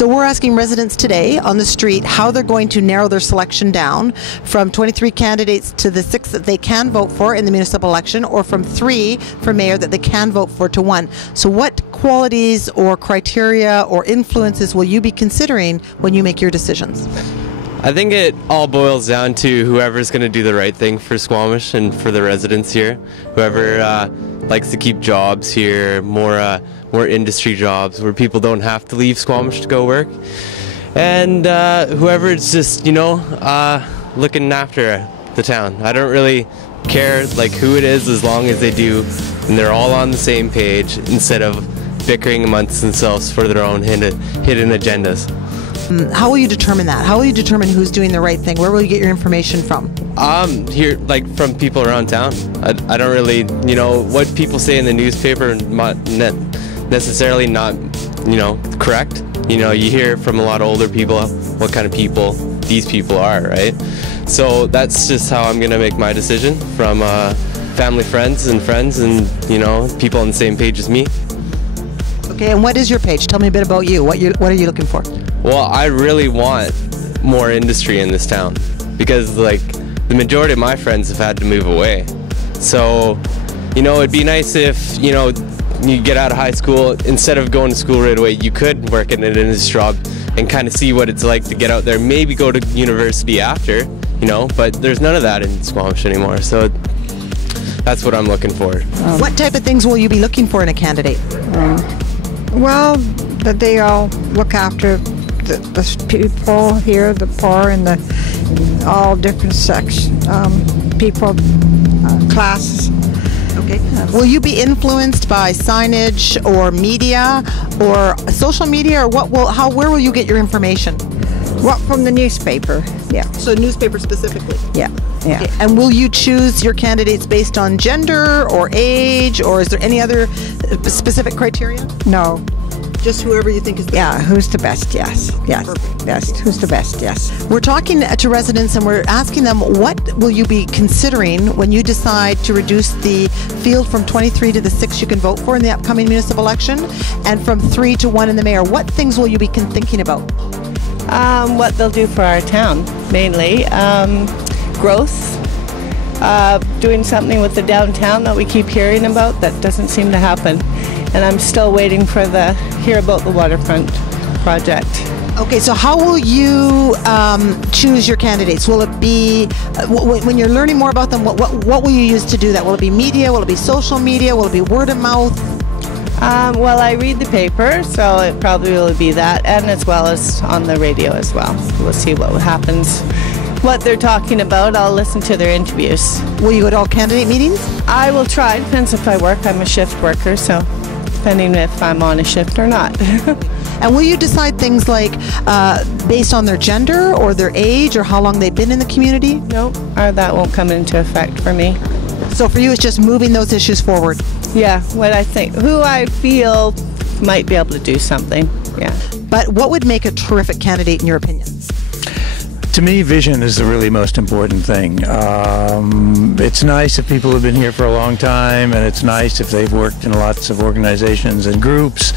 So we're asking residents today on the street how they're going to narrow their selection down from 23 candidates to the 6 that they can vote for in the municipal election, or from 3 for mayor that they can vote for to 1. So what qualities or criteria or influences will you be considering when you make your decisions? I think it all boils down to whoever's going to do the right thing for Squamish and for the residents here. Whoever likes to keep jobs here, more industry jobs where people don't have to leave Squamish to go work. And whoever's just, looking after the town. I don't really care who it is, as long as they do and they're all on the same page instead of bickering amongst themselves for their own hidden agendas. How will you determine that? How will you determine who's doing the right thing? Where will you get your information from? Here, from people around town. I don't really, what people say in the newspaper, not necessarily not, correct. You hear from a lot of older people what kind of people these people are, right? So that's just how I'm going to make my decision, from family, friends, and people on the same page as me. Okay, and what is your page? Tell me a bit about you. What are you looking for? Well, I really want more industry in this town because, the majority of my friends have had to move away. So, it'd be nice if, you get out of high school, instead of going to school right away, you could work in an industry job and kind of see what it's like to get out there, maybe go to university after, but there's none of that in Squamish anymore. So that's what I'm looking for. What type of things will you be looking for in a candidate? Well, that they all look after the people here, the poor, and all different people, classes. Okay. Will you be influenced by signage or media or social media, or where will you get your information? Well, from the newspaper, yeah. So newspaper specifically? Yeah. Okay. And will you choose your candidates based on gender or age, or is there any other specific criteria? No. Just whoever you think is the best? Yeah, who's the best, yes. Perfect. Yes, who's the best, yes. We're talking to residents and we're asking them, what will you be considering when you decide to reduce the field from 23 to the 6 you can vote for in the upcoming municipal election, and from 3 to 1 in the mayor? What things will you be thinking about? What they'll do for our town, mainly. Growth. Doing something with the downtown that we keep hearing about that doesn't seem to happen. And I'm still waiting for hear about the waterfront project. Okay, so how will you choose your candidates? Will it be, when you're learning more about them, what will you use to do that? Will it be media? Will it be social media? Will it be word of mouth? Well, I read the paper, so it probably will be that, and as well as on the radio as well. We'll see what happens. What they're talking about, I'll listen to their interviews. Will you go to all candidate meetings? I will try. Depends if I work. I'm a shift worker, so depending if I'm on a shift or not. And will you decide things like based on their gender or their age or how long they've been in the community? No, that won't come into effect for me. So for you, it's just moving those issues forward? Yeah, what I think, who I feel might be able to do something, yeah. But what would make a terrific candidate in your opinion? To me, vision is the really most important thing. It's nice if people have been here for a long time, and it's nice if they've worked in lots of organizations and groups.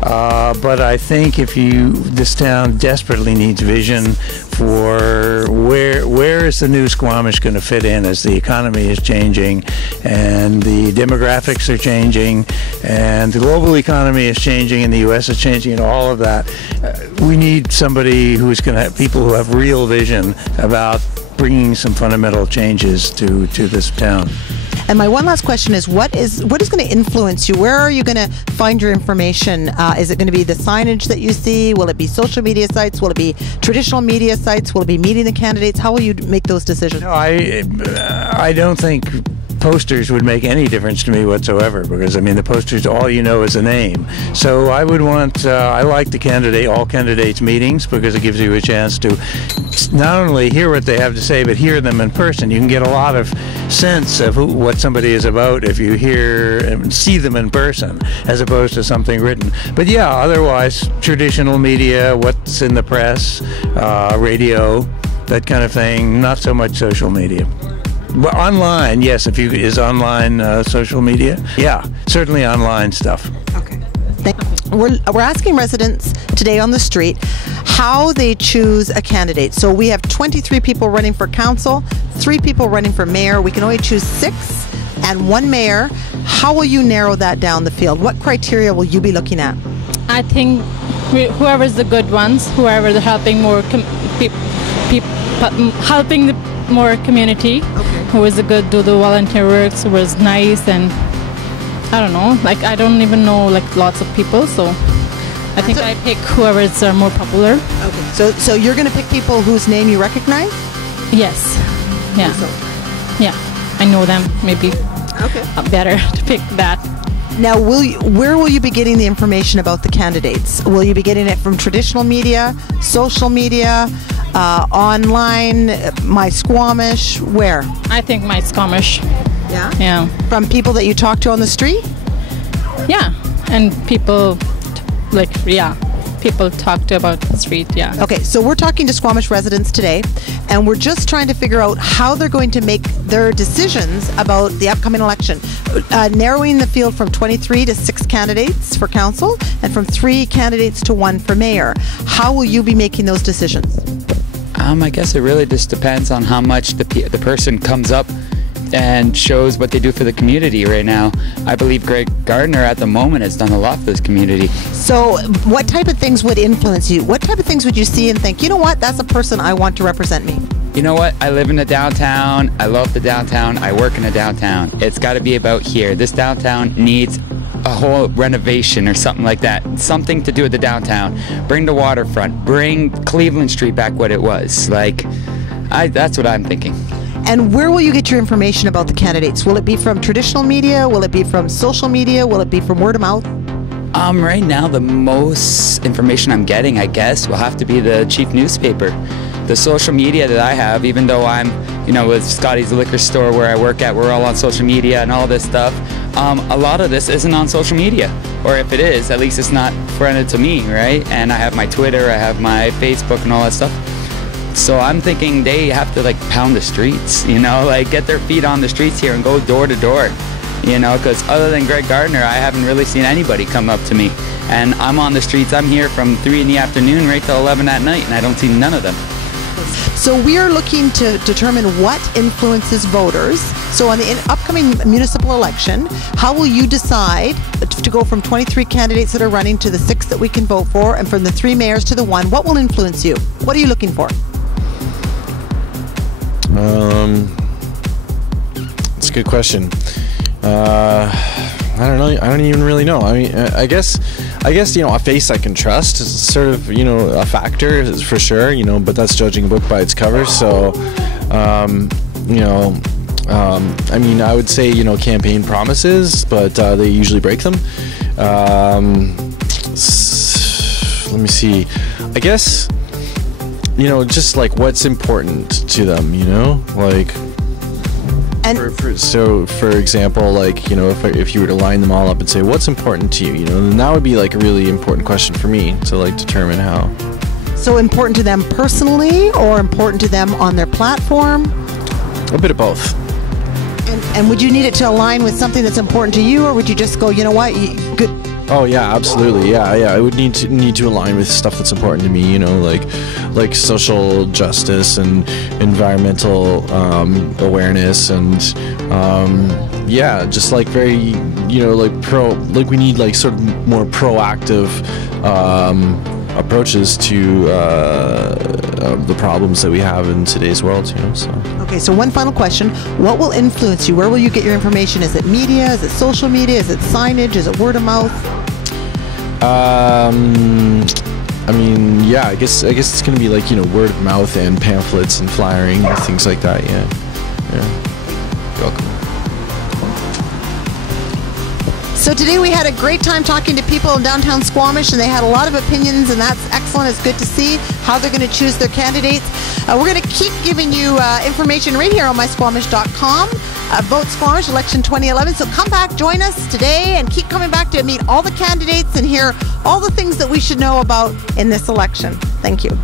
But I think this town desperately needs vision for where is the new Squamish going to fit in as the economy is changing and the demographics are changing and the global economy is changing and the U.S. is changing and all of that. We need somebody who's going to have people who have real vision about bringing some fundamental changes to this town. And my one last question is, what is going to influence you? Where are you going to find your information? Is it going to be the signage that you see? Will it be social media sites? Will it be traditional media sites? Will it be meeting the candidates? How will you make those decisions? No, I don't think posters would make any difference to me whatsoever, because the posters, all you know is a name. So I would want, I like all candidates meetings, because it gives you a chance to not only hear what they have to say, but hear them in person. You can get a lot of sense of what somebody is about if you hear and see them in person, as opposed to something written. But yeah, otherwise, traditional media, what's in the press, radio, that kind of thing, not so much social media. Well, online, yes, is online social media? Yeah, certainly online stuff. Okay. Thank you. we're asking residents today on the street how they choose a candidate. So we have 23 people running for council, 3 people running for mayor. We can only choose 6 and 1 mayor. How will you narrow that down the field? What criteria will you be looking at? I think whoever's the good ones, whoever they're helping more helping the more community, who is the good, do the volunteer works, who was nice, and I don't know, like I don't even know like lots of people, so I think I pick whoever's are more popular. Okay. So you're going to pick people whose name you recognize? Yes. Yeah. Yeah. I know them. Maybe. Okay. Better to pick that. Now, where will you be getting the information about the candidates? Will you be getting it from traditional media, social media, online, My Squamish? Where? I think My Squamish. Yeah? Yeah. From people that you talk to on the street? Yeah. And people, people talk to about the street, yeah. Okay, so we're talking to Squamish residents today, and we're just trying to figure out how they're going to make their decisions about the upcoming election. Narrowing the field from 23 to 6 candidates for council, and from 3 candidates to 1 for mayor. How will you be making those decisions? I guess it really just depends on how much the person comes up and shows what they do for the community right now. I believe Greg Gardner at the moment has done a lot for this community. So what type of things would influence you? What type of things would you see and think, you know what, that's a person I want to represent me? You know what? I live in the downtown. I love the downtown. I work in the downtown. It's got to be about here. This downtown needs a whole renovation or something like that. Something to do with the downtown. Bring the waterfront. Bring Cleveland Street back what it was. That's what I'm thinking. And where will you get your information about the candidates? Will it be from traditional media? Will it be from social media? Will it be from word of mouth? Right now, the most information I'm getting, I guess, will have to be the chief newspaper. The social media that I have, even though I'm, with Scotty's Liquor Store where I work at, we're all on social media and all this stuff. A lot of this isn't on social media. Or if it is, at least it's not friended to me, right? And I have my Twitter, I have my Facebook and all that stuff. So I'm thinking they have to pound the streets, get their feet on the streets here and go door to door, because other than Greg Gardner, I haven't really seen anybody come up to me. And I'm on the streets, I'm here from 3 in the afternoon right till 11 at night, and I don't see none of them. So we are looking to determine what influences voters. So on the upcoming municipal election, how will you decide to go from 23 candidates that are running to the 6 that we can vote for, and from the 3 mayors to the 1? What will influence you? What are you looking for? That's a good question. I don't know. I don't even really know. I mean, I guess a face I can trust is sort of a factor for sure. But that's judging a book by its cover. So, I mean, I would say campaign promises, but they usually break them. Let me see. I guess. Just what's important to them, And for example, if you were to line them all up and say, what's important to you, then that would be a really important question for me to determine how. So important to them personally, or important to them on their platform? A bit of both. And would you need it to align with something that's important to you, or would you just go, good? Oh yeah, absolutely. Yeah. I would need to align with stuff that's important to me. Like social justice and environmental awareness, and just very we need sort of more proactive approaches to the problems that we have in today's world. So. Okay, so one final question: what will influence you? Where will you get your information? Is it media? Is it social media? Is it signage? Is it word of mouth? I mean, yeah, I guess it's gonna be word of mouth and pamphlets and flyering and things like that. Yeah. You're welcome. So today we had a great time talking to people in downtown Squamish, and they had a lot of opinions, and that's excellent. It's good to see how they're going to choose their candidates. We're going to keep giving you information right here on mysquamish.com. Vote Squamish Election 2011. So come back, join us today, and keep coming back to meet all the candidates and hear all the things that we should know about in this election. Thank you.